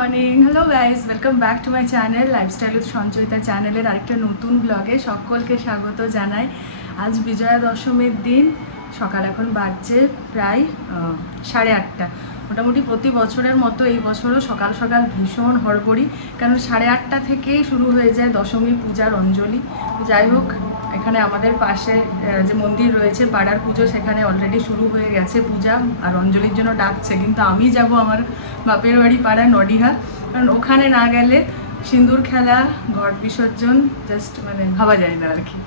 Morning, hello guys, welcome back to my channel lifestyle with Sanchayita চ্যানেলের আরেকটা নতুন ব্লগে সকলকে স্বাগত জানাই। আজ বিজয়া দশমীর দিন, সকাল এখন বাজছে প্রায় 8:30। মোটামুটি প্রতি বছরের মতো এই বছরও সকাল সকাল ভীষণ হড়বড়ি, কারণ 8:30 থেকেই শুরু হয়ে যায় দশমী পূজার অঞ্জলি। যাই হোক, এখানে আমাদের পাশে যে মন্দির রয়েছে পাড়ার পুজো, সেখানে অলরেডি শুরু হয়ে গেছে পূজা আর অঞ্জলির জন্য ডাকছে, কিন্তু আমি যাব আমার বাপের বাড়ি পাড়া নডিহা, কারণ ওখানে না গেলে সিঁদুর খেলা, ঘট বিসর্জন জাস্ট ভাবা যায় না আর কি।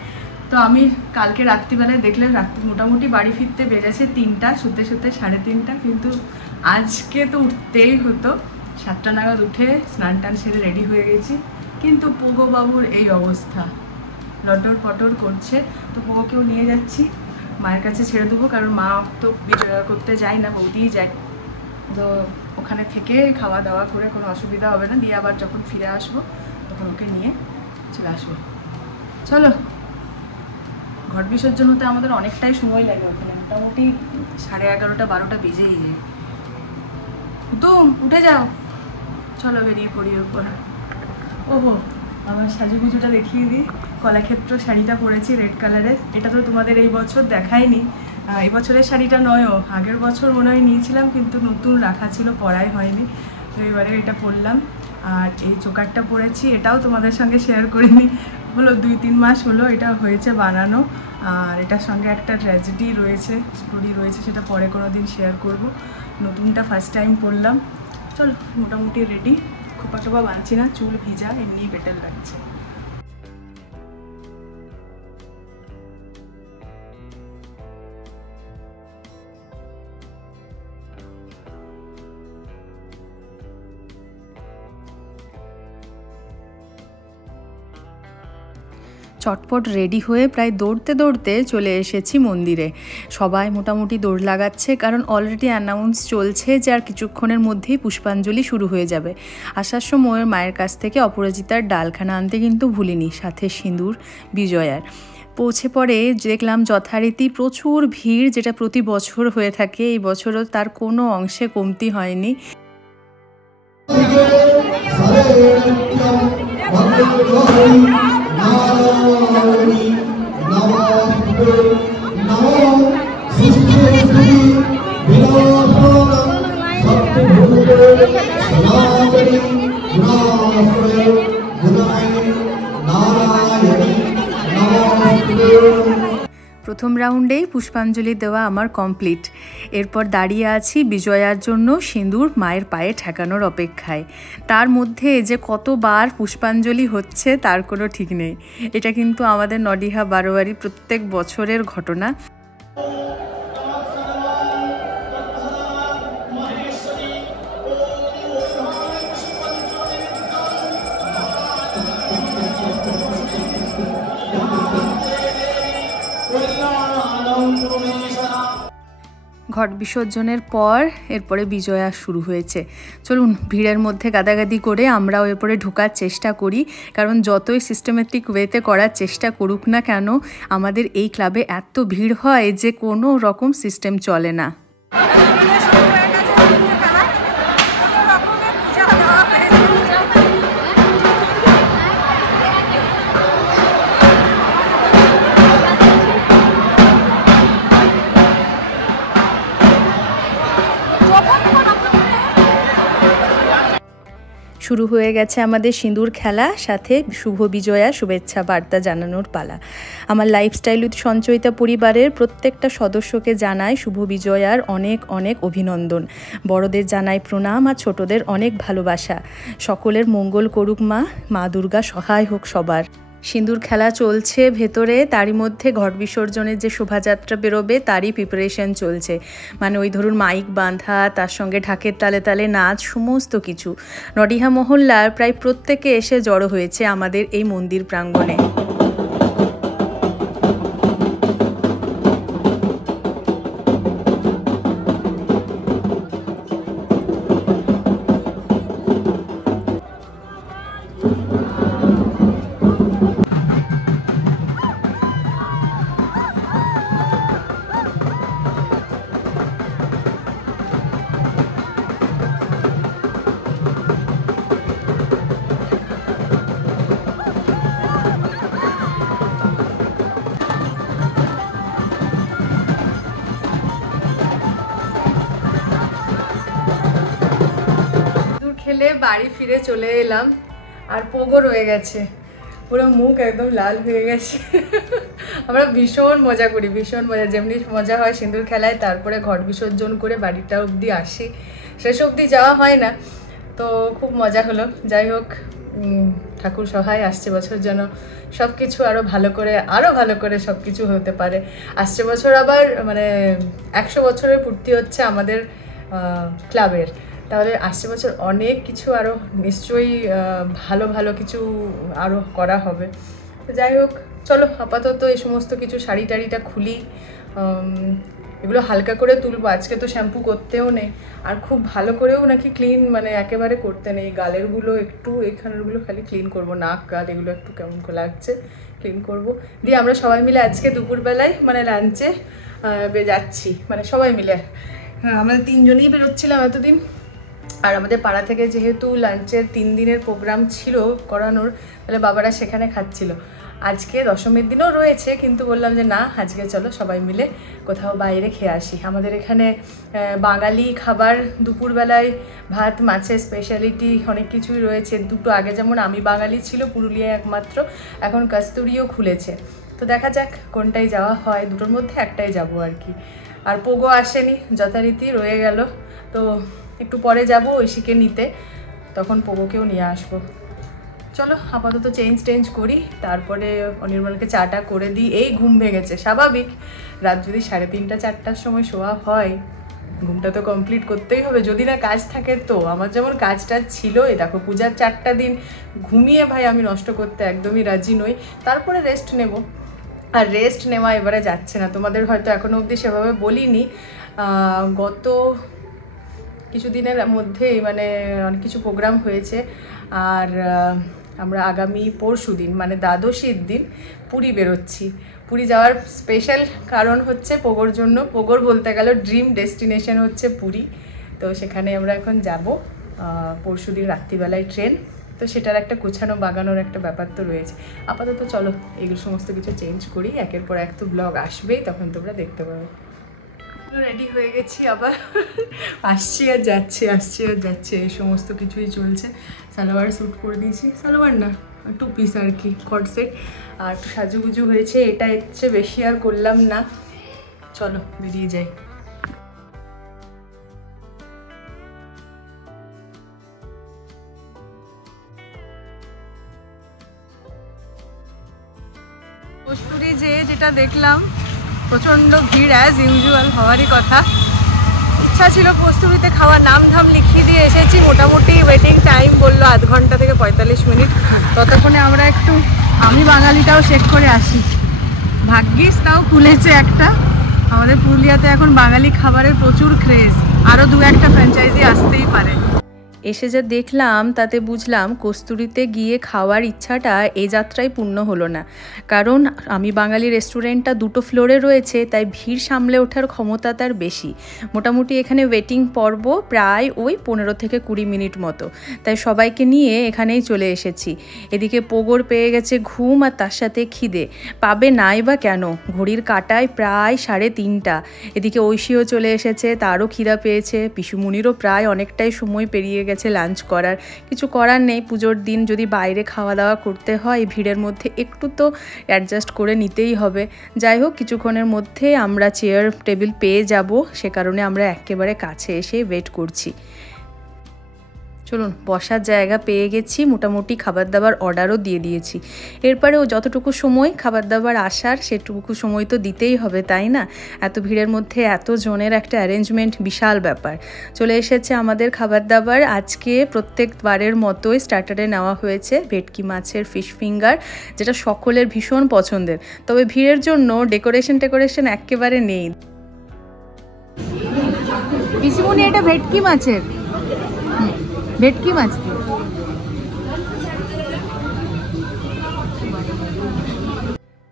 তো আমি কালকে রাত্রিবেলায় দেখলে মোটামুটি বাড়ি ফিরতে বেজেছে 3টা, শুতে শুতে 3:30, কিন্তু আজকে তো উঠতেই হতো। 7টা নাগাদ উঠে স্নান টান সেরে রেডি হয়ে গেছি, কিন্তু পোগো বাবুর এই অবস্থা, লটর পটর করছে। তো পোগোকেও নিয়ে যাচ্ছি, মায়ের কাছে ছেড়ে দেবো, কারণ মা তো বিজয়া করতে যায় না, বৌদিই যায়। তো ওখানে থেকে খাওয়া দাওয়া করে কোনো অসুবিধা হবে না, দিয়ে আবার যখন ফিরে আসবো তখন ওকে নিয়ে চলে আসবো। চলো, ঘট বিসর্জন হতে আমাদের অনেকটাই সময় লাগে, ওখানে মোটামুটি 11:30 12টা বেজেই যায়। তুম উঠে যাও, চলো বেরিয়ে পড়ি উপর। ওহো, আমার সাজুগুজুটা দেখিয়ে দিই। কলাক্ষেত্র শাড়িটা পরেছি রেড কালারের, এটা তো তোমাদের এই বছর দেখাইনি। এই বছরের শাড়িটা নয়ও, আগের বছর মনে হয় নিয়েছিলাম, কিন্তু নতুন রাখা ছিল, পরাই হয়নি। তো এবারে এটা পরলাম। আর এই চোকারটা পরেছি, এটাও তোমাদের সঙ্গে শেয়ার করিনি, হলো 2-3 মাস হলো এটা হয়েছে বানানো। আর এটার সঙ্গে একটা ট্র্যাজেডি রয়েছে, স্টোরি রয়েছে, সেটা পরে কোনো দিন শেয়ার করব। নতুনটা ফার্স্ট টাইম পরলাম। চলো, মোটামুটি রেডি, খোপা টোপা বাঁধছি না, চুল ভিজা, এমনি বেটার লাগছে। চটপট রেডি হয়ে প্রায় দৌড়তে দৌড়তে চলে এসেছি মন্দিরে। সবাই মোটামুটি দৌড় লাগাচ্ছে, কারণ অলরেডি অ্যানাউন্স চলছে যে আর কিছুক্ষণের মধ্যেই পুষ্পাঞ্জলি শুরু হয়ে যাবে। আসার সময় মায়ের কাছ থেকে অপরাজিতার ডালখানা আনতে কিন্তু ভুলিনি, সাথে সিঁদুর বিজয়ার। পৌঁছে পরে দেখলাম যথারীতি প্রচুর ভিড়, যেটা প্রতি বছর হয়ে থাকে, এই বছরও তার কোনো অংশে কমতি হয়নি। প্রথম রাউন্ডেই পুষ্পাঞ্জলি দেওয়া আমার কমপ্লিট। এরপর দাঁড়িয়ে আছি বিজয়ার জন্য সিঁদুর মায়ের পায়ে ঠেকানোর অপেক্ষায়। তার মধ্যে যে কতবার পুষ্পাঞ্জলি হচ্ছে তার কোনো ঠিক নেই। এটা কিন্তু আমাদের নডিহা বারোয়ারি প্রত্যেক বছরের ঘটনা। ঘট বিসর্জনের পর এরপরে বিজয়া শুরু হয়েছে। চলুন, ভিড়ের মধ্যে গাদাগাদি করে আমরাও এরপরে ঢোকার চেষ্টা করি, কারণ যতই সিস্টেমেটিক ওয়েতে করার চেষ্টা করুক না কেন, আমাদের এই ক্লাবে এত ভিড় হয় যে কোনো রকম সিস্টেম চলে না। শুরু হয়ে গেছে আমাদের সিঁদুর খেলা, সাথে শুভ বিজয়া শুভেচ্ছা বার্তা জানানোর পালা। আমার লাইফস্টাইল উইথ সঞ্চয়িতা পরিবারের প্রত্যেকটা সদস্যকে জানাই শুভ বিজয়ার অনেক অনেক অভিনন্দন। বড়দের জানাই প্রণাম, আর ছোটদের অনেক ভালোবাসা। সকলের মঙ্গল করুক মা, মা দুর্গা সহায় হোক সবার। সিঁদুর খেলা চলছে ভেতরে, তারই মধ্যে ঘট বিসর্জনের যে শোভাযাত্রা বেরোবে তারই প্রিপারেশন চলছে। ওই ধরুন মাইক বাঁধা, তার সঙ্গে ঢাকের তালে তালে নাচ, সমস্ত কিছু। নডিহা মহল্লার প্রায় প্রত্যেকে এসে জড়ো হয়েছে আমাদের এই মন্দির প্রাঙ্গণে। বাড়ি ফিরে চলে এলাম, আর পোগো রয়ে গেছে, পুরো মুখ একদম লাল হয়ে গেছে। আমরা ভীষণ মজা করি, ভীষণ মজা, যেমনি মজা হয় সিঁদুর খেলায়, তারপরে ঘট বিসর্জন করে বাড়িটা অবধি আসি, শেষ অবধি যাওয়া হয় না, তো খুব মজা হলো। যাই হোক, ঠাকুর সহায়, আসছে বছর যেন সব কিছু আরও ভালো করে সব কিছু হতে পারে। আসছে বছর আবার মানে 100 বছরের পূর্তি হচ্ছে আমাদের ক্লাবের, তাহলে আসছে বছর অনেক কিছু আরও নিশ্চয়ই ভালো কিছু আরও করা হবে। তো যাই হোক, চলো আপাতত এই সমস্ত কিছু শাড়ি টাড়িটা খুলি, এগুলো হালকা করে তুলবো। আজকে তো শ্যাম্পু করতেও নেই, আর খুব ভালো করেও নাকি ক্লিন মানে একেবারে করতে নেই, গালেরগুলো একটু, এখানেরগুলো খালি ক্লিন করব, নাক গাল এগুলো একটু কেমন লাগছে ক্লিন করব। দিয়ে আমরা সবাই মিলে আজকে দুপুরবেলায় মানে লাঞ্চে যাচ্ছি, মানে সবাই মিলে, হ্যাঁ আমাদের 3 জনেই বেরোচ্ছিলাম এতদিন। আর আমাদের পাড়া থেকে যেহেতু লাঞ্চের 3 দিনের প্রোগ্রাম ছিল করানোর, তাহলে বাবারা সেখানে খাচ্ছিল। আজকে দশমীর দিনও রয়েছে, কিন্তু বললাম যে না, আজকে চলো সবাই মিলে কোথাও বাইরে খেয়ে আসি। আমাদের এখানে বাঙালি খাবার দুপুরবেলায় ভাত, মাছের স্পেশালিটি অনেক কিছুই রয়েছে। দুটো, আগে যেমন আমি বাঙালি ছিল পুরুলিয়ায় একমাত্র, এখন কস্তুরিও খুলেছে, তো দেখা যাক কোনটাই যাওয়া হয়, দুটোর মধ্যে একটাই যাব আর কি। আর পোগো আসেনি, যথারীতি রয়ে গেল, তো একটু পরে যাব ঐশীকে নিতে, তখন পোগোকেও নিয়ে আসবো। চলো আপাতত চেঞ্জ করি, তারপরে অনির্বাণকে চাটা করে দিই। এই ঘুম ভেঙেছে, স্বাভাবিক, রাত যদি 3:30 4টার সময় শোয়া হয়, ঘুমটা তো কমপ্লিট করতেই হবে, যদি না কাজ থাকে। তো আমার যেমন কাজটা ছিল, এই দেখো পূজার 4টা দিন ঘুমিয়ে ভাই আমি নষ্ট করতে একদমই রাজি নই, তারপরে রেস্ট নেব। আর রেস্ট নেওয়া এবারে যাচ্ছে না, তোমাদের হয়তো এখনো অবধি সেভাবে বলিনি, গত কিছুদিনের মধ্যেই মানে অনেক কিছু প্রোগ্রাম হয়েছে। আর আমরা আগামী পরশুদিন মানে দ্বাদশীর দিন পুরী বেরোচ্ছি। পুরী যাওয়ার স্পেশাল কারণ হচ্ছে পোগোর জন্য, পোগোর বলতে গেল ড্রিম ডেস্টিনেশন হচ্ছে পুরী, তো সেখানে আমরা এখন যাব পরশুদিন রাত্রিবেলায় ট্রেন, তো সেটার একটা গোছানো বাগানোর একটা ব্যাপার তো রয়েছে। আপাতত চলো এগুলো সমস্ত কিছু চেঞ্জ করি, একের পর এক তো ব্লগ আসবেই, তখন তোমরা দেখতে পাবে। রেডি হয়ে গেছি, আবার আসছি আর যাচ্ছে এই সমস্ত কিছুই চলছে। সালোয়ার স্যুট করে দিয়েছি, সালোয়ার না 2 পিস আর কি, কট সেট, আর একটু সাজুগুজু হয়েছে, এটা হচ্ছে বেশি আর করলাম না। চলো বেরিয়ে যাই। কস্তুরি যেটা দেখলাম, প্রচণ্ড ভিড় অ্যাজ ইউজুয়াল হওয়ারই কথা। ইচ্ছা ছিল কস্তুরিতে খাওয়ার, নাম ধাম লিখিয়ে দিয়ে এসেছি, মোটামুটি ওয়েটিং টাইম বললো 1/2 ঘন্টা থেকে 45 মিনিট, ততক্ষণে আমরা একটু আমি বাঙালিটাও চেক করে আসি। ভাগ্যিস তাও খুলেছে একটা, আমাদের পুরুলিয়াতে এখন বাঙালি খাবারের প্রচুর ক্রেজ, আরও 2-1টা ফ্র্যাঞ্চাইজি আসতেই পারে। এসে যা দেখলাম তাতে বুঝলাম কস্তুরিতে গিয়ে খাওয়ার ইচ্ছাটা এই যাত্রায় পূর্ণ হলো না, কারণ আমি বাঙালি রেস্টুরেন্টটা 2টো ফ্লোরে রয়েছে, তাই ভিড় সামলে ওঠার ক্ষমতা তার বেশি। মোটামুটি এখানে ওয়েটিং পর্ব প্রায় ওই 15 থেকে 20 মিনিট মতো, তাই সবাইকে নিয়ে এখানেই চলে এসেছি। এদিকে পোগোর পেয়ে গেছে ঘুম, আর তার সাথে খিদে, পাবে নাই বা কেন, ঘড়ির কাঁটায় প্রায় 3:30। এদিকে ঐশীও চলে এসেছে, তারও খিদা পেয়েছে, পিসুমণিরও প্রায় অনেকটাই সময় পেরিয়ে গেছে লাঞ্চ করার। কিছু করার নেই, পুজোর দিন যদি বাইরে খাওয়া দাওয়া করতে হয় ভিড়ের মধ্যে একটু তো অ্যাডজাস্ট করে নিতেই হবে। যাই হোক, কিছুক্ষণের মধ্যে আমরা চেয়ার টেবিল পেয়ে যাব, সে কারণে আমরা একেবারে কাছে এসে ওয়েট করছি। চলুন, বসার জায়গা পেয়ে গেছি, মোটামুটি খাবার দাবার অর্ডারও দিয়ে দিয়েছি। এরপরেও যতটুকু সময় খাবার দাবার আসার সেটুকু সময় তো দিতেই হবে, তাই না? এত ভিড়ের মধ্যে এত জনের একটা অ্যারেঞ্জমেন্ট বিশাল ব্যাপার। চলে এসেছে আমাদের খাবার দাবার। আজকে প্রত্যেকবারের মতোই স্টার্টারে নেওয়া হয়েছে ভেটকি মাছের ফিশ ফিঙ্গার, যেটা সকলের ভীষণ পছন্দের, তবে ভিড়ের জন্য ডেকোরেশন একেবারে নেই। পিসিমণি, এটা ভেটকি মাছের, ভেটকি মাছ।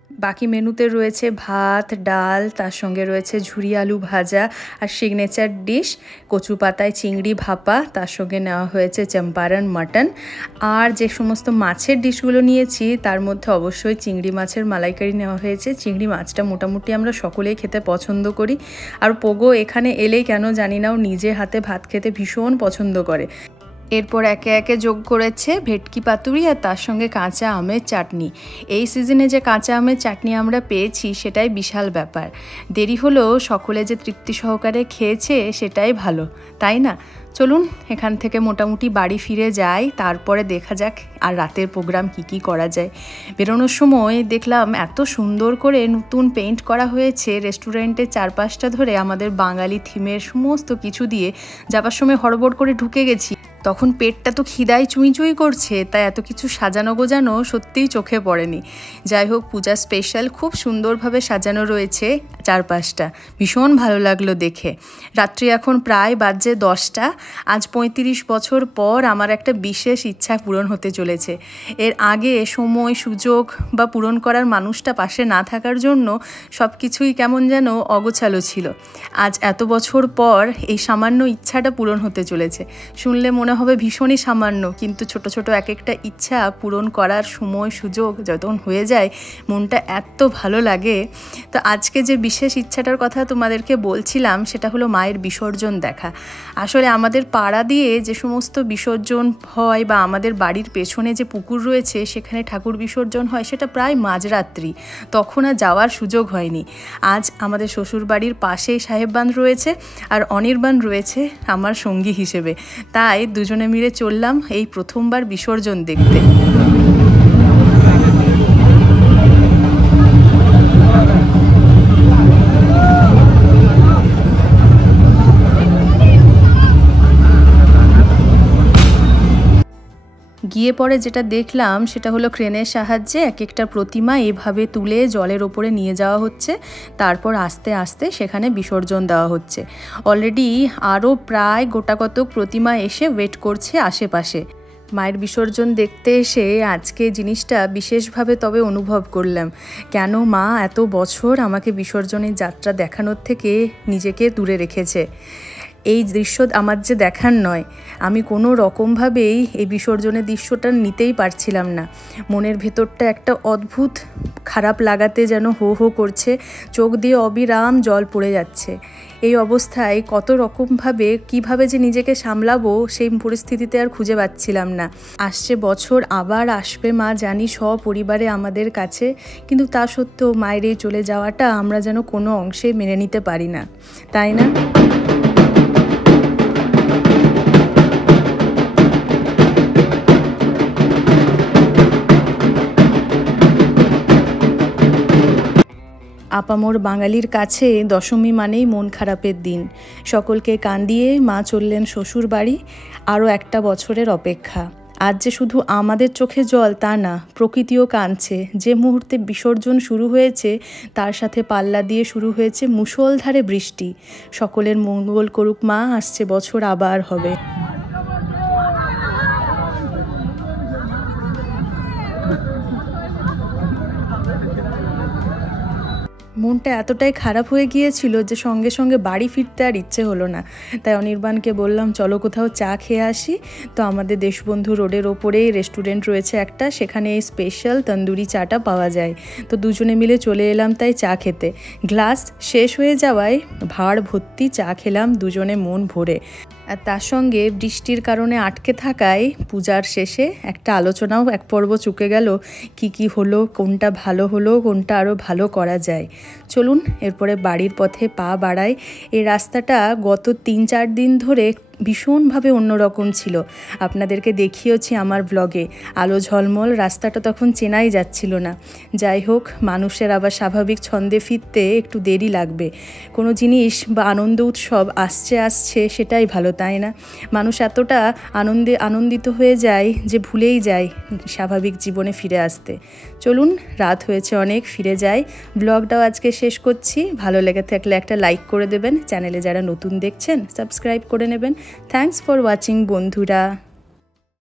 বাকি মেনুতে রয়েছে ভাত, ডাল, তার সঙ্গে রয়েছে ঝুরি আলু ভাজা, আর সিগনেচার ডিশ কচু পাতায় চিংড়ি ভাপা, তার সঙ্গে নেওয়া হয়েছে চম্পারন মাটন। আর যে সমস্ত মাছের ডিশগুলো নিয়েছি তার মধ্যে অবশ্যই চিংড়ি মাছের মালাইকারি নেওয়া হয়েছে। চিংড়ি মাছটা মোটামুটি আমরা সকলেই খেতে পছন্দ করি, আর পোগো এখানে এলেই কেন জানি না ও নিজে হাতে ভাত খেতে ভীষণ পছন্দ করে। এরপর একে একে যোগ করেছে ভেটকি পাতুরি আর তার সঙ্গে কাঁচা আমের চাটনি। এই সিজনে যে কাঁচা আমের চাটনি আমরা পেয়েছি সেটাই বিশাল ব্যাপার। দেরি হলেও সকলে যে তৃপ্তি সহকারে খেয়েছে সেটাই ভালো, তাই না? চলুন এখান থেকে মোটামুটি বাড়ি ফিরে যাই, তারপরে দেখা যাক আর রাতের প্রোগ্রাম কি করা যায়। বেরোনোর সময় দেখলাম এত সুন্দর করে নতুন পেইন্ট করা হয়েছে রেস্টুরেন্টের চারপাশটা ধরে, আমাদের বাঙালি থিমের সমস্ত কিছু দিয়ে। যাবার সময় হড়বড় করে ঢুকে গেছি, তখন পেটটা তো খিদায় চুঁই করছে, তাই এত কিছু সাজানো গোজানো সত্যিই চোখে পড়েনি। যাই হোক, পূজা স্পেশাল খুব সুন্দরভাবে সাজানো রয়েছে চারপাশটা, ভীষণ ভালো লাগলো দেখে। রাত্রি এখন প্রায় বাজে 10টা। আজ 35 বছর পর আমার একটা বিশেষ ইচ্ছা পূরণ হতে চলেছে। এর আগে সময় সুযোগ বা পূরণ করার মানুষটা পাশে না থাকার জন্য সব কিছুই কেমন যেন অগোছালো ছিল। আজ এত বছর পর এই সামান্য ইচ্ছাটা পূরণ হতে চলেছে। শুনলে মনে হবে ভীষণই সামান্য, কিন্তু ছোট ছোট এক একটা ইচ্ছা পূরণ করার সময় সুযোগ যখন হয়ে যায় মনটা এত ভালো লাগে। তো আজকে যে বিশেষ ইচ্ছাটার কথা তোমাদেরকে বলছিলাম সেটা হলো মায়ের বিসর্জন দেখা। আসলে আমাদের পাড়া দিয়ে যে সমস্ত বিসর্জন হয় বা আমাদের বাড়ির পেছনে যে পুকুর রয়েছে সেখানে ঠাকুর বিসর্জন হয়, সেটা প্রায় মাঝরাত্রি, তখন আর যাওয়ার সুযোগ হয়নি। আজ আমাদের শ্বশুর বাড়ির পাশেই সাহেববাঁধ রয়েছে আর অনির্বাণ রয়েছে আমার সঙ্গী হিসেবে, তাই দুজনে মিলে চললাম এই প্রথমবার বিসর্জন দেখতে। গিয়ে পরে যেটা দেখলাম সেটা হলো ক্রেনের সাহায্যে এক একটা প্রতিমা এভাবে তুলে জলের ওপরে নিয়ে যাওয়া হচ্ছে, তারপর আস্তে আস্তে সেখানে বিসর্জন দেওয়া হচ্ছে। অলরেডি আরও প্রায় গোটাকতক প্রতিমা এসে ওয়েট করছে আশেপাশে। মায়ের বিসর্জন দেখতে এসে আজকে জিনিসটা বিশেষভাবে তবে অনুভব করলাম, কেন মা এত বছর আমাকে বিসর্জনের যাত্রা দেখানোর থেকে নিজেকে দূরে রেখেছে। এই দৃশ্য আমার যে দেখার নয়, আমি কোনো রকমভাবেই এই বিসর্জনের দৃশ্যটা নিতেই পারছিলাম না। মনের ভেতরটা একটা অদ্ভুত খারাপ লাগাতে যেন হো হো করছে, চোখ দিয়ে অবিরাম জল পড়ে যাচ্ছে। এই অবস্থায় কত রকমভাবে কিভাবে যে নিজেকে সামলাবো সেই পরিস্থিতিতে আর খুঁজে পাচ্ছিলাম না। আসছে বছর আবার আসবে মা জানি সপরিবারে আমাদের কাছে, কিন্তু তা সত্ত্বেও মায়ের এই চলে যাওয়াটা আমরা যেন কোনো অংশে মেনে নিতে পারি না, তাই না? আপামোর বাঙালির কাছে দশমী মানেই মন খারাপের দিন। সকলকে কাঁদিয়ে মা চললেন শ্বশুর বাড়ি, আরও একটা বছরের অপেক্ষা। আজ যে শুধু আমাদের চোখে জল তা না, প্রকৃতিও কাঁদছে। যে মুহূর্তে বিসর্জন শুরু হয়েছে তার সাথে পাল্লা দিয়ে শুরু হয়েছে মুষলধারে বৃষ্টি। সকলের মঙ্গল করুক মা, আসছে বছর আবার হবে। মনটা এতটাই খারাপ হয়ে গিয়েছিল যে সঙ্গে সঙ্গে বাড়ি ফিরতে আর ইচ্ছে হলো না। তাই অনির্বাণকে বললাম চলো কোথাও চা খেয়ে আসি। তো আমাদের দেশবন্ধু রোডের ওপরেই রেস্টুরেন্ট রয়েছে একটা, সেখানে এই স্পেশাল তন্দুরি চাটা পাওয়া যায়। তো দুজনে মিলে চলে এলাম তাই চা খেতে। গ্লাস শেষ হয়ে যাওয়ায় ভাঁড় ভর্তি চা খেলাম দুজনে মন ভরে। আর তার সঙ্গে বৃষ্টির কারণে আটকে থাকায় পূজার শেষে একটা আলোচনাও এক পর্ব চুকে গেল, কি হলো, কোনটা ভালো হলো, কোনটা আরও ভালো করা যায়। চলুন এরপরে বাড়ির পথে পা বাড়াই। এই রাস্তাটা গত 3-4 দিন ধরে ভীষণভাবে অন্যরকম ছিল, আপনাদেরকে দেখিয়েছি আমার ব্লগে। আলো ঝলমল রাস্তাটা তখন চেনাই যাচ্ছিল না। যাই হোক, মানুষের আবার স্বাভাবিক ছন্দে ফিরতে একটু দেরি লাগবে। কোনো জিনিস বা আনন্দ উৎসব আসছে সেটাই ভালো, তাই না? মানুষ এতটা আনন্দিত হয়ে যায় যে ভুলেই যায় স্বাভাবিক জীবনে ফিরে আসতে। চলুন, রাত হয়েছে অনেক, ফিরে যাই। ব্লগটাও আজকে শেষ করছি। ভালো লেগে থাকলে একটা লাইক করে দেবেন, চ্যানেলে যারা নতুন দেখছেন সাবস্ক্রাইব করে নেবেন। থ্যাঙ্কস ফর ওয়াচিং বন্ধুরা।